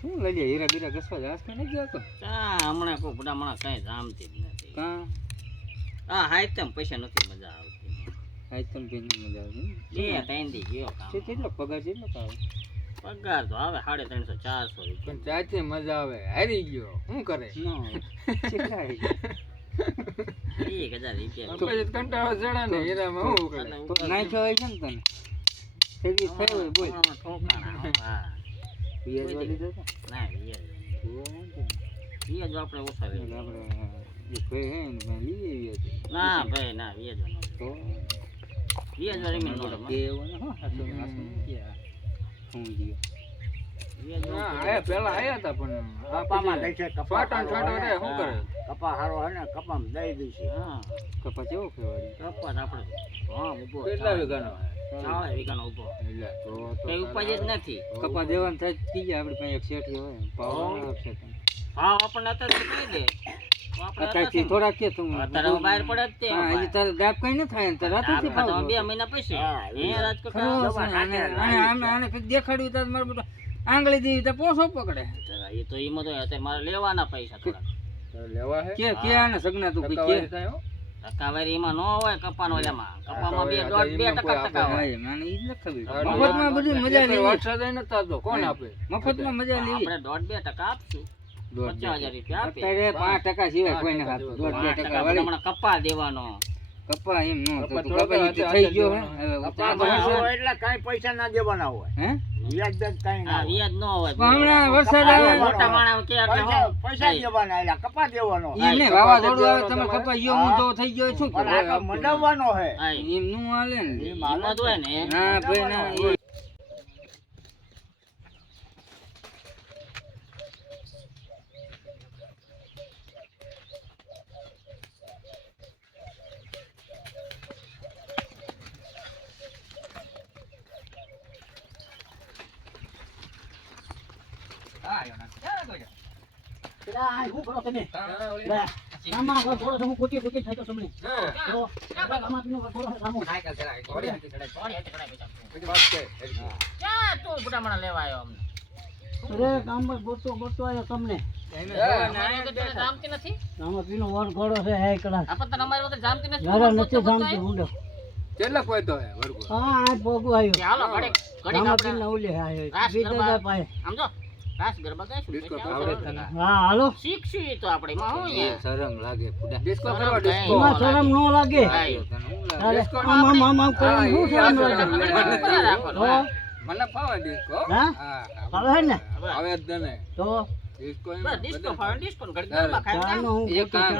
શું લઈ લે હીરા બીરા ઘસવા જાસ કે નથી જતો હમણાં કોઈ બુડામણા કઈ જામતી જ નથી કા હા હાઈટ તેમ પૈસા નથી મજા આવતી આજ તમ કે મજા આવે બે ત્રણ દી ગયો કામ કેટલો પગાર છે એટલો કાવ પગાર તો આવે 350 400 રૂપિયા પણ ચાચે મજા આવે હારી ગયો શું કરે નો કેટલા 1000 રૂપિયા પછી કંટાળો ચડા ને હીરામાં હું કરે તો નાખ્યો હોય છે ને તને ફેરી થયો હોય બોલ ઠોકાણા હા વ્યાજ વાળી દે ના વ્યાજ આપણે ઓછા લઈએ આપણે જે ભાઈ હે ને ભાઈ લઈ આવ્યા છે ના ભાઈ ના વ્યાજ તો વ્યાજ વાળી મેં નો કે એવું ને હા હાસો હાસો કે હું ગયો વ્યાજ ના આયા પેલા આયા હતા પણ કપામાં દઈ છે પાટણ છોડો રે શું કરે કપા હારો હે ને કપામાં દઈ દઈશે હા કપા કેવો ફેવાડી કપાસ આપણે હા ઉભો કેટલા વીઘાનો 4 વીઘાનો ઉભો એટલે તો કઈ ઉપાય જ નથી કપા દેવાનું થાય કી જાય આપણી પાસે એક શેઠી હોય ભાવ આપશે તને હા આપણને અત્યારે કહી દે અત્યારથી થોડા કે તું અત્યારે બહાર પડે જ તે હા એ તારે દાબ કઈ ન થાય ને તારે રાતોથી ખાવ 2 મહિના પછી એ રાજકોટ આને કઈક દેખાડ્યું તાર મારે બેટા આંગળી દીધી તો પોસો પકડે એ તો એમાં તો અત્યારે મારે લેવાના પૈસા થોડા લેવા હે કે આને સગના તું કે ટકાવારીમાં ન હોય કપાનો ઓલામાં કપામાં 2.5% ટકા હોય મને ઈ જ ખબર મફતમાં બધી મજા લેવી વરસાદ ન થાતો કોણ આપે મફતમાં મજા લેવી આપણે 1.5% આપશું 50000 રૂપિયા આપે અત્યારે 5% સિવાય કોઈ ન ખાતું 1.5% વાળી હમણાં કપા દેવાનો કપા એમ નો તો તું કપા ઈ થઈ ગયો હે એટલે કઈ પૈસા ના દેવાના હોય હે વ્યાજ દે કઈ ના વ્યાજ ન હોય હમણાં વરસાદ આવે મોટા માણસ કે એટલે પૈસા દેવાના એટલે કપા દેવાનો એમને વાવાઝોડું આવે તમે કપા યો ઊંધો થઈ ગયો શું પણ આ તો મંડાવવાનો હે એમ નું હાલે ને એમાં જ હોય ને ના ભાઈ ના લેવા આવ્યો અમને અરે ગામમાં ગોતો આવ્યો તમને જામતી નથી આમાં પીનો વર ઘોડો છે હે કડા આપણે તો અમારી વખત જામતી નથી ઘરે નથી જામતી ઊંડો કેટલા કોઈ તો હે વર્ગો હા આ પોગો આવ્યો હાલો ઘડી ઘડી આમાં પીનો ઓલે આયો બીજા પાય આમ જો રાસ ગરબા ગાઈશું ડિસ્કો આવડે તને હા હાલો શીખશું ઈ તો આપણે માં હું એ શરમ લાગે પુડા ડિસ્કો કરવા ડિસ્કો એમાં શરમ ન લાગે અરે આમ આમ આમ કરીને શું શરમ લાગે મને ફાવે ડિસ્કો હા હવે હે ને આવે જ તને તો ડિસ્કો ડિસ્કો ફાવન ડિસ્કો ઘડી ગરબા ખાઈ ચાનો હું એક કામ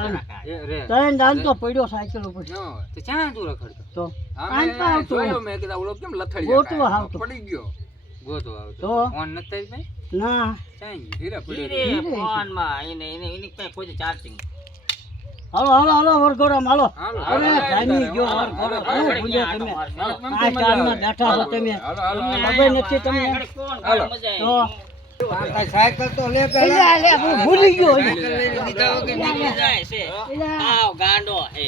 એ રે તને દાન તો પડ્યો સાયકલ ઉપર નો તે ચા તું રખડતો તો આમે જોયો મે કીધા ઓલો કેમ લથડી ગોતવો આવતો. પડી ગયો ગોતો આવતો તો? ફોન નતા ભાઈ ના ચાઈ હીરા પડ્યો રે ફોન માં એની પાસે કોઈ ચાર્જિંગ હાલો હાલો હાલો વરઘોડામાં હાલો હાલો અરે જાની ગયો વરઘોડો શું ભૂલ્યો તમે આ ચારમાં બેઠા છો તમે હાલો હાલો ખબર નથી તમને હાલો. તો સાયકલ તો લે પેલા લે હું ભૂલી ગયો લીધા વગર જાય છે પેલા આવ ગાંડો હે